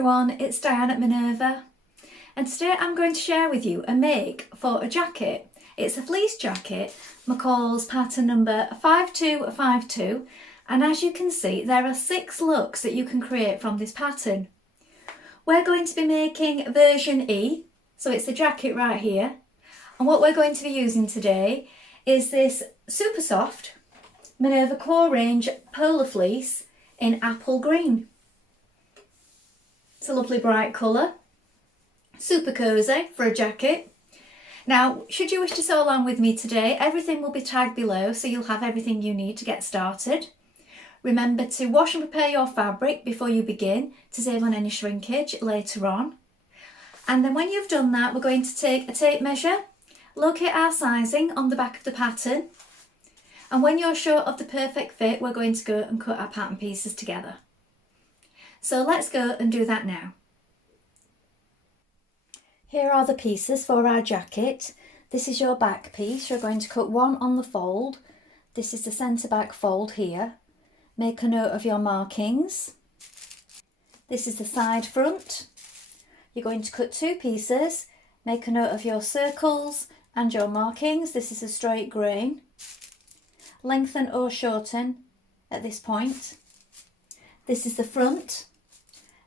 everyone, it's Dianne at Minerva, and today I'm going to share with you a make for a jacket. It's a fleece jacket, McCall's pattern number 5252, and as you can see there are 6 looks that you can create from this pattern. We're going to be making version E, so it's the jacket right here, and what we're going to be using today is this super soft Minerva core range polar fleece in apple green. It's a lovely bright colour, super cosy for a jacket. Now, should you wish to sew along with me today, everything will be tagged below so you'll have everything you need to get started. Remember to wash and prepare your fabric before you begin to save on any shrinkage later on. And then when you've done that, we're going to take a tape measure, locate our sizing on the back of the pattern, and when you're sure of the perfect fit, we're going to go and cut our pattern pieces together. So let's go and do that now. Here are the pieces for our jacket. This is your back piece. You're going to cut one on the fold. This is the centre back fold here. Make a note of your markings. This is the side front. You're going to cut 2 pieces. Make a note of your circles and your markings. This is a straight grain. Lengthen or shorten at this point. This is the front.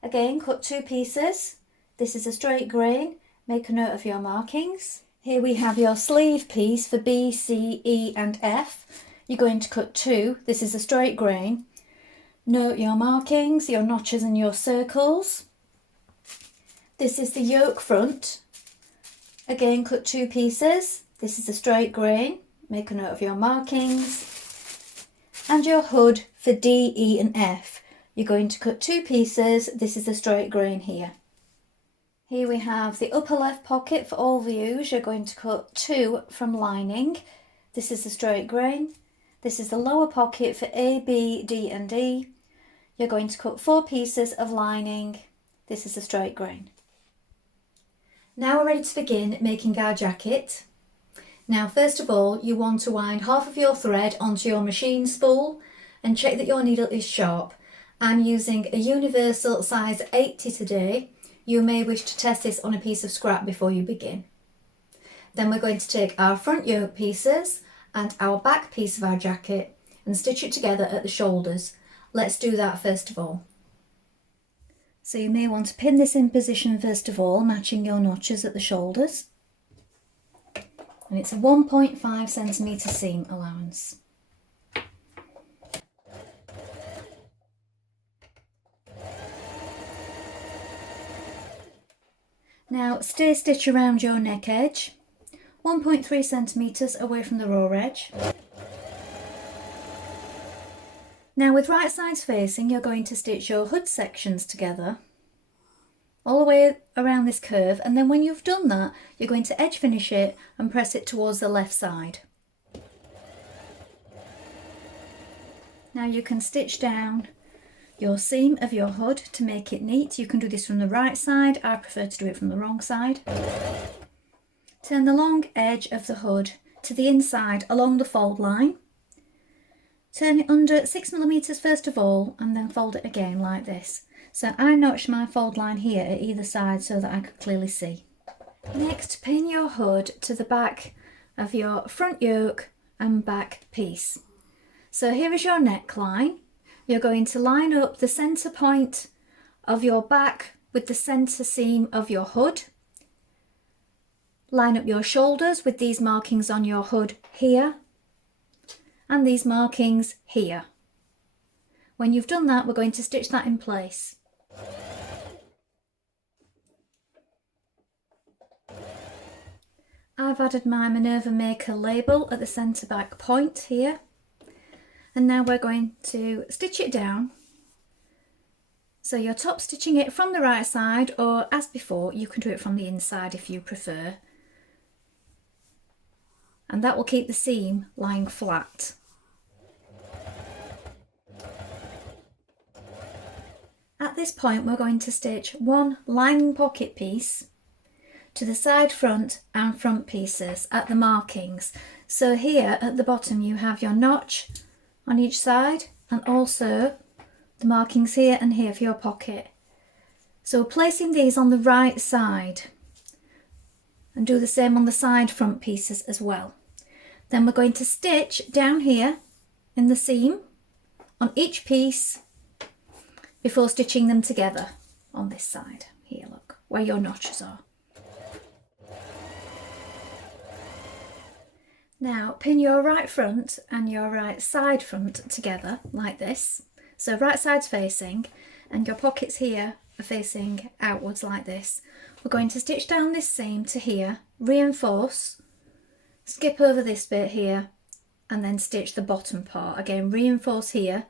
Again, cut 2 pieces. This is a straight grain. Make a note of your markings. Here we have your sleeve piece for B, C, E and F. You're going to cut 2. This is a straight grain. Note your markings, your notches and your circles. This is the yoke front. Again, cut 2 pieces. This is a straight grain. Make a note of your markings. And your hood for D, E and F. You're going to cut 2 pieces. This is a straight grain here. Here we have the upper left pocket for all views. You're going to cut 2 from lining. This is the straight grain. This is the lower pocket for A, B, D and E. You're going to cut 4 pieces of lining. This is a straight grain. Now we're ready to begin making our jacket. Now first of all, you want to wind half of your thread onto your machine spool and check that your needle is sharp. I'm using a universal size 80 today. You may wish to test this on a piece of scrap before you begin. Then we're going to take our front yoke pieces and our back piece of our jacket and stitch it together at the shoulders. Let's do that first of all. So you may want to pin this in position first of all, matching your notches at the shoulders. And it's a 1.5 centimetre seam allowance. Now stay stitch around your neck edge, 1.3 centimetres away from the raw edge. Now with right sides facing, you're going to stitch your hood sections together all the way around this curve, and then when you've done that, you're going to edge finish it and press it towards the left side. Now you can stitch down your seam of your hood to make it neat. You can do this from the right side. I prefer to do it from the wrong side. Turn the long edge of the hood to the inside along the fold line. Turn it under 6mm first of all and then fold it again like this. So I notched my fold line here at either side so that I could clearly see. Next, pin your hood to the back of your front yoke and back piece. So here is your neckline. You're going to line up the centre point of your back with the centre seam of your hood. Line up your shoulders with these markings on your hood here and these markings here. When you've done that, we're going to stitch that in place. I've added my Minerva Maker label at the centre back point here. And now we're going to stitch it down. So you're top stitching it from the right side, or as before, you can do it from the inside if you prefer. And that will keep the seam lying flat. At this point, we're going to stitch 1 lining pocket piece to the side front and front pieces at the markings. So here at the bottom you have your notch on each side and also the markings here and here for your pocket. So placing these on the right side, and do the same on the side front pieces as well. Then we're going to stitch down here in the seam on each piece before stitching them together on this side. Here, look, where your notches are. Now pin your right front and your right side front together like this. So right side's facing and your pockets here are facing outwards like this. We're going to stitch down this seam to here, reinforce, skip over this bit here and then stitch the bottom part. Again, reinforce here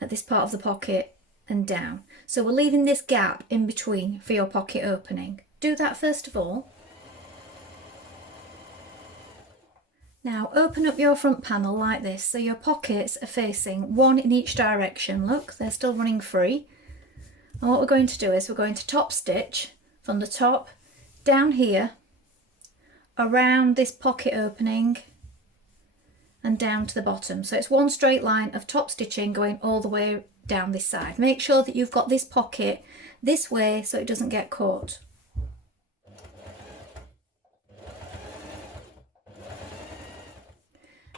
at this part of the pocket and down. So we're leaving this gap in between for your pocket opening. Do that first of all. Now open up your front panel like this so your pockets are facing one in each direction. Look, they're still running free. And what we're going to do is we're going to top stitch from the top down here around this pocket opening and down to the bottom. So it's one straight line of top stitching going all the way down this side. Make sure that you've got this pocket this way so it doesn't get caught.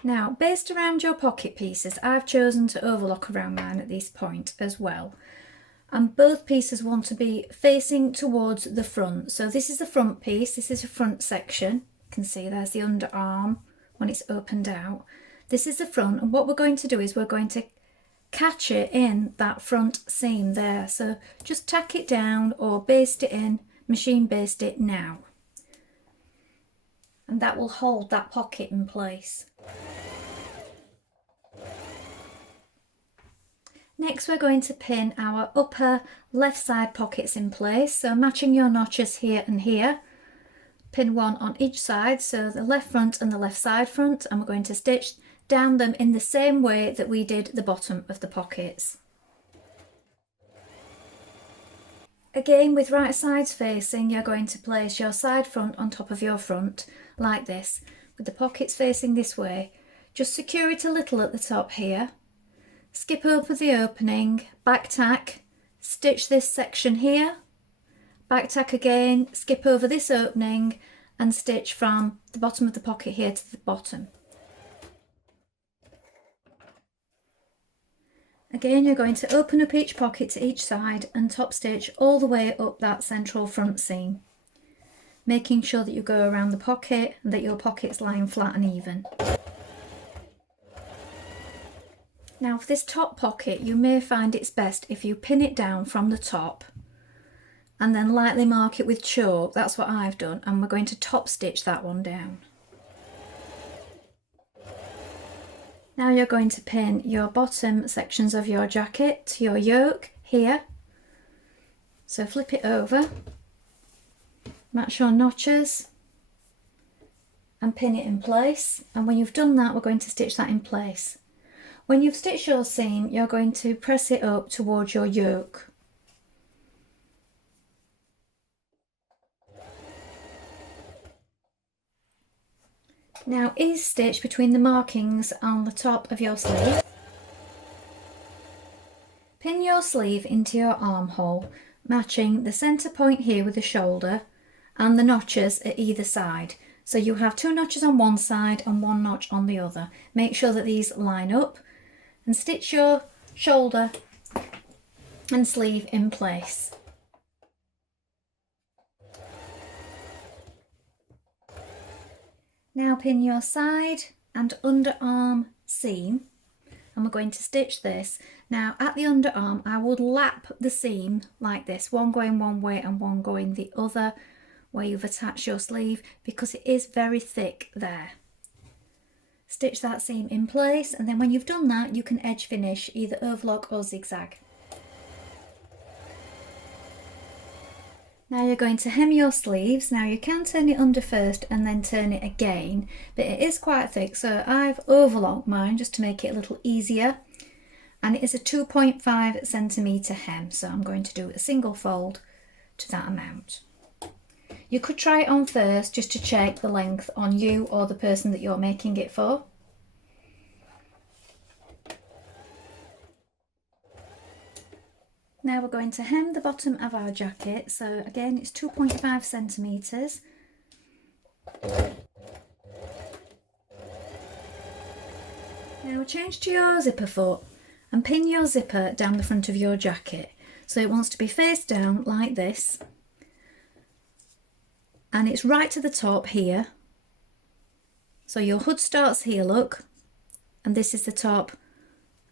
Now, based around your pocket pieces, I've chosen to overlock around mine at this point as well. And both pieces want to be facing towards the front. So this is the front piece, this is the front section. You can see there's the underarm when it's opened out. This is the front, and what we're going to do is we're going to catch it in that front seam there. So just tack it down or baste it in, machine baste it now. And that will hold that pocket in place. Next we're going to pin our upper left side pockets in place, so matching your notches here and here. Pin one on each side, so the left front and the left side front, and we're going to stitch down them in the same way that we did the bottom of the pockets. Again, with right sides facing, you're going to place your side front on top of your front like this, with the pockets facing this way. Just secure it a little at the top here. Skip over the opening, back tack, stitch this section here, back tack again, skip over this opening and stitch from the bottom of the pocket here to the bottom. Again, you're going to open up each pocket to each side and top stitch all the way up that central front seam, making sure that you go around the pocket and that your pocket's lying flat and even. Now for this top pocket, you may find it's best if you pin it down from the top and then lightly mark it with chalk. That's what I've done, and we're going to top stitch that one down. Now you're going to pin your bottom sections of your jacket to your yoke here. So flip it over, match your notches and pin it in place. And when you've done that, we're going to stitch that in place. When you've stitched your seam, you're going to press it up towards your yoke. Now ease stitch between the markings on the top of your sleeve. Pin your sleeve into your armhole, matching the centre point here with the shoulder and the notches at either side. So you have 2 notches on one side and 1 notch on the other. Make sure that these line up and stitch your shoulder and sleeve in place. Now pin your side and underarm seam, and we're going to stitch this. Now at the underarm, I would lap the seam like this, one going one way and one going the other where you've attached your sleeve, because it is very thick there. Stitch that seam in place, and then when you've done that, you can edge finish either overlock or zigzag. Now you're going to hem your sleeves. Now you can turn it under first and then turn it again, but it is quite thick, so I've overlocked mine just to make it a little easier, and it is a 2.5 centimetre hem, so I'm going to do a single fold to that amount. You could try it on first just to check the length on you or the person that you're making it for. Now we're going to hem the bottom of our jacket. So again, it's 2.5 centimetres. Now change to your zipper foot and pin your zipper down the front of your jacket. So it wants to be face down like this. And it's right to the top here. So your hood starts here, look. And this is the top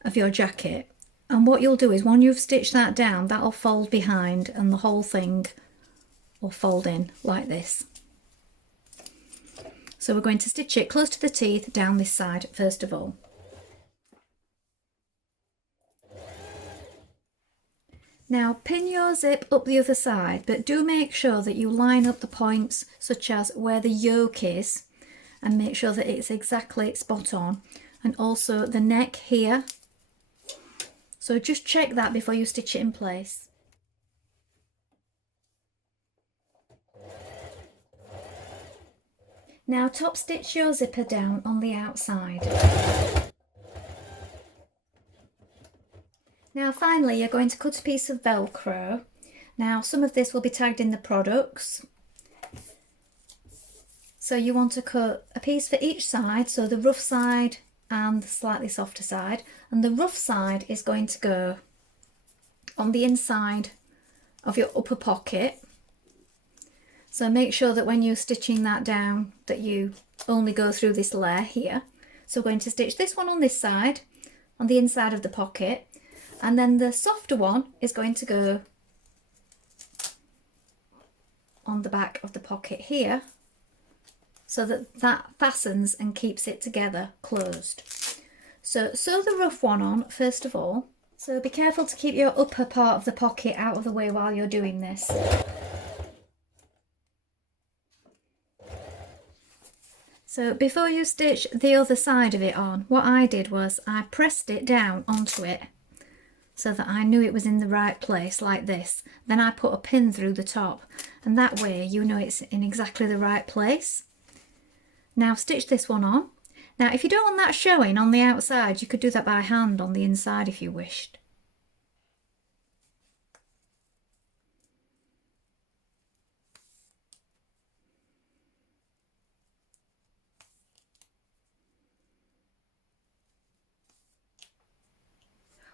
of your jacket. And what you'll do is when you've stitched that down, that'll fold behind and the whole thing will fold in like this. So we're going to stitch it close to the teeth down this side first of all. Now pin your zip up the other side, but do make sure that you line up the points such as where the yoke is and make sure that it's exactly spot on, and also the neck here. So just check that before you stitch it in place. Now top stitch your zipper down on the outside. Now finally you're going to cut a piece of Velcro. Now some of this will be tagged in the products. So you want to cut a piece for each side, so the rough side and the slightly softer side. And the rough side is going to go on the inside of your upper pocket. So make sure that when you're stitching that down that you only go through this layer here. So we're going to stitch this one on this side, on the inside of the pocket. And then the softer one is going to go on the back of the pocket here, so that that fastens and keeps it together closed. So sew the rough one on first of all. So be careful to keep your upper part of the pocket out of the way while you're doing this. So before you stitch the other side of it on, what I did was I pressed it down onto it so that I knew it was in the right place like this. Then I put a pin through the top, and that way you know it's in exactly the right place. Now stitch this one on. Now if you don't want that showing on the outside, you could do that by hand on the inside if you wished.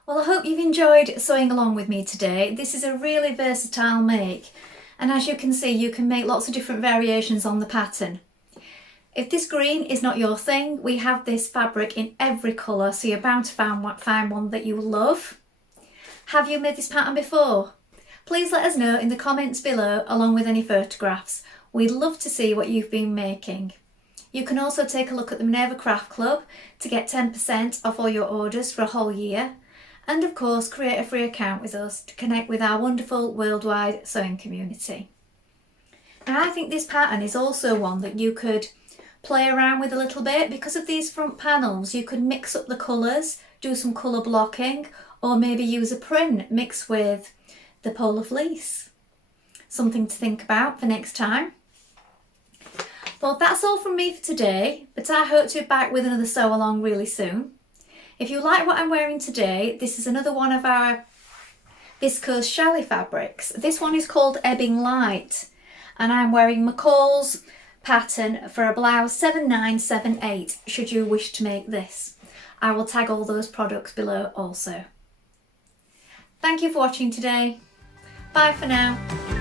Well, I hope you've enjoyed sewing along with me today. This is a really versatile make, and as you can see, you can make lots of different variations on the pattern. If this green is not your thing, we have this fabric in every colour, so you're bound to find one that you love. Have you made this pattern before? Please let us know in the comments below, along with any photographs. We'd love to see what you've been making. You can also take a look at the Minerva Craft Club to get 10% off all your orders for a whole year. And of course, create a free account with us to connect with our wonderful worldwide sewing community. And I think this pattern is also one that you could play around with a little bit. Because of these front panels, you could mix up the colours, do some colour blocking, or maybe use a print mixed with the polar fleece. Something to think about for next time. Well, that's all from me for today, but I hope to be back with another sew along really soon. If you like what I'm wearing today, this is another one of our viscose challis fabrics. This one is called Ebbing Light, and I'm wearing McCall's pattern for a blouse 7978 should you wish to make this. I will tag all those products below also. Thank you for watching today. Bye for now.